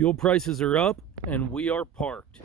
Fuel prices are up and we are parked.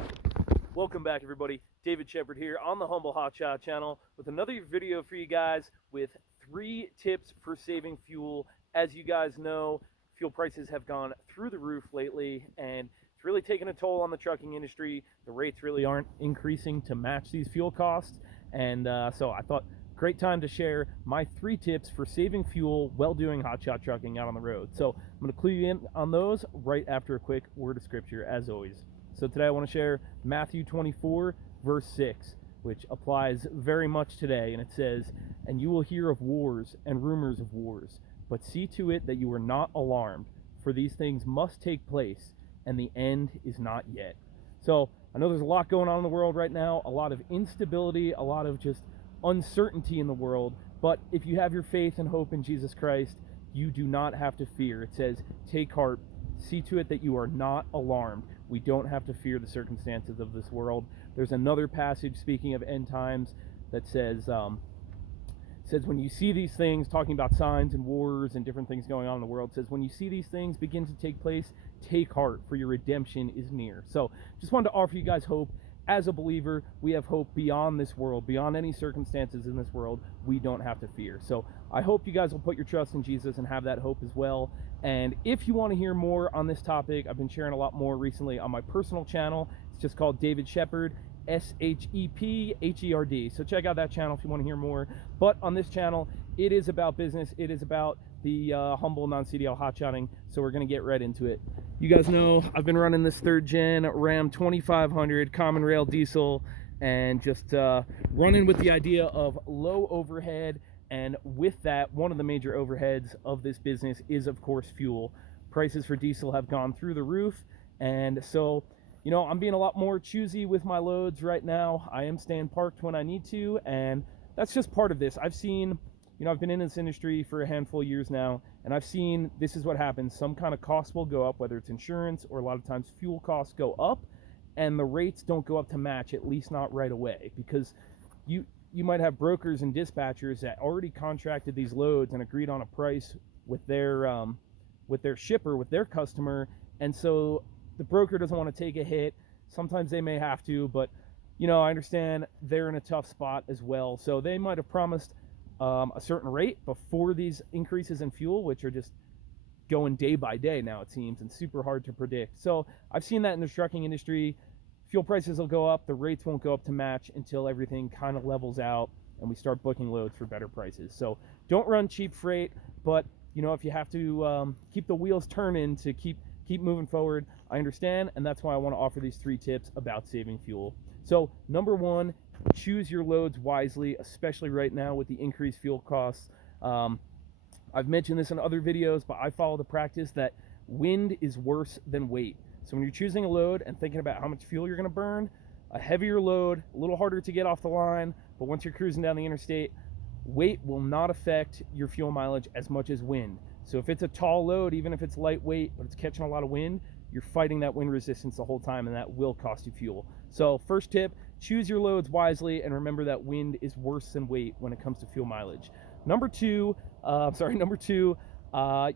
Welcome back, everybody. David Shepard here on the Humble Hotshot channel with another video for you guys with 3 tips for saving fuel. As you guys know, fuel prices have gone through the roof lately and it's really taken a toll on the trucking industry. The rates really aren't increasing to match these fuel costs. And so I thought, great time to share my 3 tips for saving fuel while doing hotshot trucking out on the road. So I'm going to clue you in on those right after a quick word of scripture, as always. So today I want to share Matthew 24, verse 6, which applies very much today. And it says, "And you will hear of wars and rumors of wars, but see to it that you are not alarmed, for these things must take place, and the end is not yet." So I know there's a lot going on in the world right now, a lot of instability, a lot of just uncertainty in the world, but if you have your faith and hope in Jesus Christ, you do not have to fear. It says, take heart, see to it that you are not alarmed. We don't have to fear the circumstances of this world. There's another passage speaking of end times that says when you see these things, talking about signs and wars and different things going on in the world, says when you see these things begin to take place, take heart, for your redemption is near. So just wanted to offer you guys hope. As a believer, we have hope beyond this world, beyond any circumstances in this world. We don't have to fear. So I hope you guys will put your trust in Jesus and have that hope as well. And if you want to hear more on this topic, I've been sharing a lot more recently on my personal channel. It's just called David Shepard, SHEPHERD. So check out that channel if you want to hear more. But on this channel, it is about business. It is about the humble non-CDL hotshotting. So we're going to get right into it. You guys know I've been running this 3rd gen Ram 2500 common rail diesel and just running with the idea of low overhead. And with that, one of the major overheads of this business is, of course, fuel. Prices for diesel have gone through the roof. And so, you know, I'm being a lot more choosy with my loads right now. I am staying parked when I need to, and that's just part of this. I've seen, you know, I've been in this industry for a handful of years now, and I've seen this is what happens. Some kind of cost will go up, whether it's insurance or a lot of times fuel costs go up, and the rates don't go up to match, at least not right away, because you might have brokers and dispatchers that already contracted these loads and agreed on a price with their shipper, with their customer, and so the broker doesn't want to take a hit. Sometimes they may have to, but you know, I understand they're in a tough spot as well. So they might have promised a certain rate before these increases in fuel, which are just going day by day now, it seems, and super hard to predict. So I've seen that in the trucking industry. Fuel prices will go up, the rates won't go up to match until everything kind of levels out and we start booking loads for better prices. So don't run cheap freight, but you know, if you have to keep the wheels turning to keep moving forward, I understand, and that's why I want to offer these 3 tips about saving fuel. So number 1, choose your loads wisely, especially right now with the increased fuel costs. I've mentioned this in other videos, but I follow the practice that wind is worse than weight. So when you're choosing a load and thinking about how much fuel you're going to burn, a heavier load, a little harder to get off the line, but once you're cruising down the interstate, weight will not affect your fuel mileage as much as wind. So if it's a tall load, even if it's lightweight, but it's catching a lot of wind, you're fighting that wind resistance the whole time, and that will cost you fuel. So first tip, choose your loads wisely, and remember that wind is worse than weight when it comes to fuel mileage. Number two,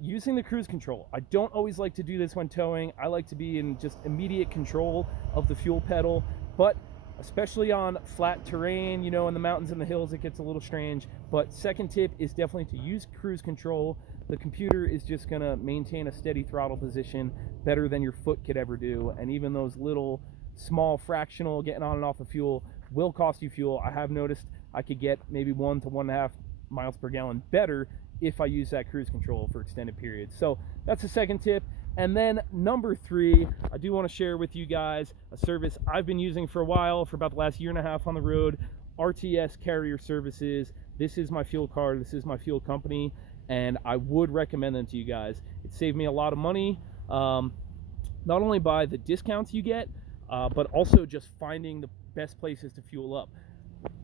using the cruise control. I don't always like to do this when towing. I like to be in just immediate control of the fuel pedal, but especially on flat terrain, you know, in the mountains and the hills, it gets a little strange. But second tip is definitely to use cruise control. The computer is just going to maintain a steady throttle position better than your foot could ever do. And even those little small fractional getting on and off of fuel will cost you fuel. I have noticed I could get maybe 1 to 1.5 miles per gallon better if I use that cruise control for extended periods. So that's the second tip. And then number 3, I do want to share with you guys a service I've been using for a while, for about the last 1.5 years on the road, RTS Carrier Services. This is my fuel card. This is my fuel company, and I would recommend them to you guys. It saved me a lot of money, not only by the discounts you get, but also just finding the best places to fuel up.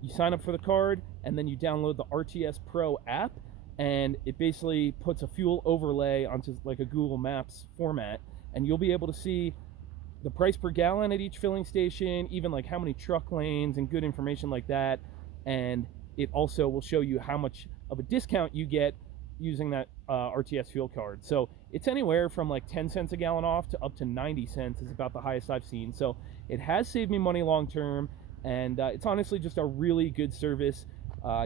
You sign up for the card, and then you download the RTS Pro app, and it basically puts a fuel overlay onto like a Google Maps format, and you'll be able to see the price per gallon at each filling station, even like how many truck lanes and good information like that. And it also will show you how much of a discount you get using that RTS fuel card. So it's anywhere from like 10 cents a gallon off to up to 90 cents is about the highest I've seen. So it has saved me money long term, and it's honestly just a really good service.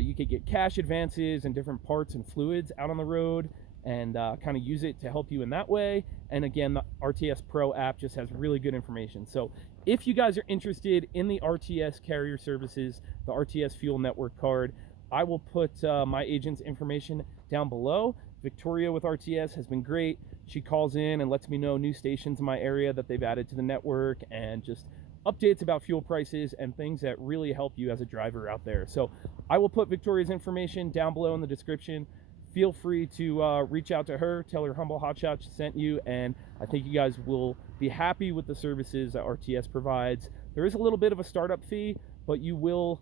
You could get cash advances and different parts and fluids out on the road, and kind of use it to help you in that way. And again, the RTS Pro app just has really good information. So if you guys are interested in the RTS carrier services, the RTS Fuel Network card, I will put my agent's information down below. Victoria with RTS has been great. She calls in and lets me know new stations in my area that they've added to the network, and just updates about fuel prices and things that really help you as a driver out there. So I will put Victoria's information down below in the description. Feel free to reach out to her, tell her Humble Hotshot sent you, and I think you guys will be happy with the services that RTS provides. There is a little bit of a startup fee, but you will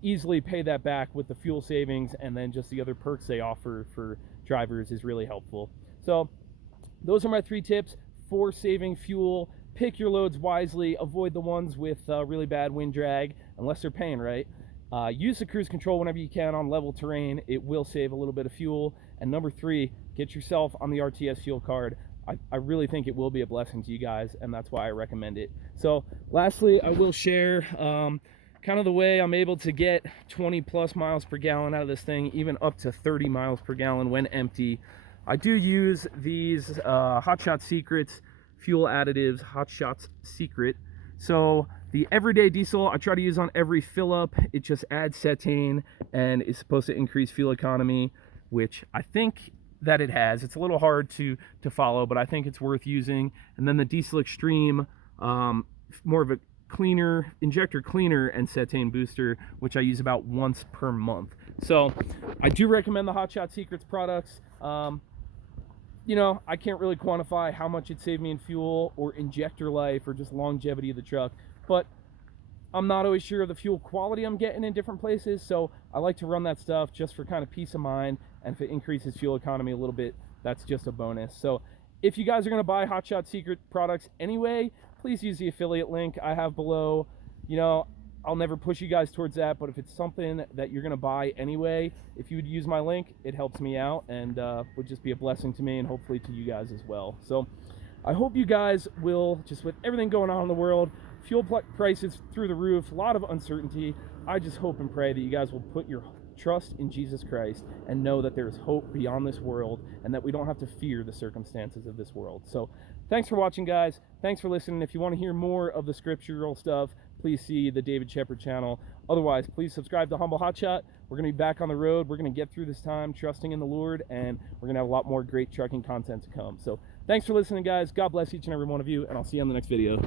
easily pay that back with the fuel savings, and then just the other perks they offer for drivers is really helpful. So those are my 3 tips for saving fuel. Pick your loads wisely. Avoid the ones with really bad wind drag, unless they're paying right. Use the cruise control whenever you can on level terrain. It will save a little bit of fuel. And number 3, get yourself on the RTS fuel card. I really think it will be a blessing to you guys, and that's why I recommend it. So lastly, I will share kind of the way I'm able to get 20 plus miles per gallon out of this thing, even up to 30 miles per gallon when empty. I do use these Hotshot Secrets fuel additives, Hotshot's Secret. So the everyday diesel I try to use on every fill up. It just adds cetane and is supposed to increase fuel economy, which I think that it has. It's a little hard to follow, but I think it's worth using. And then the Diesel Extreme, more of a cleaner, injector cleaner and cetane booster, which I use about once per month. So I do recommend the Hotshot Secrets products. You know, I can't really quantify how much it saved me in fuel or injector life or just longevity of the truck, but I'm not always sure of the fuel quality I'm getting in different places, so I like to run that stuff just for kind of peace of mind, and if it increases fuel economy a little bit, that's just a bonus. So if you guys are going to buy Hotshot Secret products anyway, please use the affiliate link I have below. You know, I'll never push you guys towards that, but if it's something that you're going to buy anyway, if you would use my link, it helps me out, and would just be a blessing to me and hopefully to you guys as well. So I hope you guys will, just with everything going on in the world, fuel prices through the roof, a lot of uncertainty, I just hope and pray that you guys will put your trust in Jesus Christ and know that there is hope beyond this world, and that we don't have to fear the circumstances of this world. So thanks for watching, guys. Thanks for listening. If you want to hear more of the scriptural stuff, please see the David Shepard channel. Otherwise, please subscribe to Humble Hotshot. We're going to be back on the road. We're going to get through this time trusting in the Lord, and we're going to have a lot more great trucking content to come. So thanks for listening, guys. God bless each and every one of you, and I'll see you on the next video.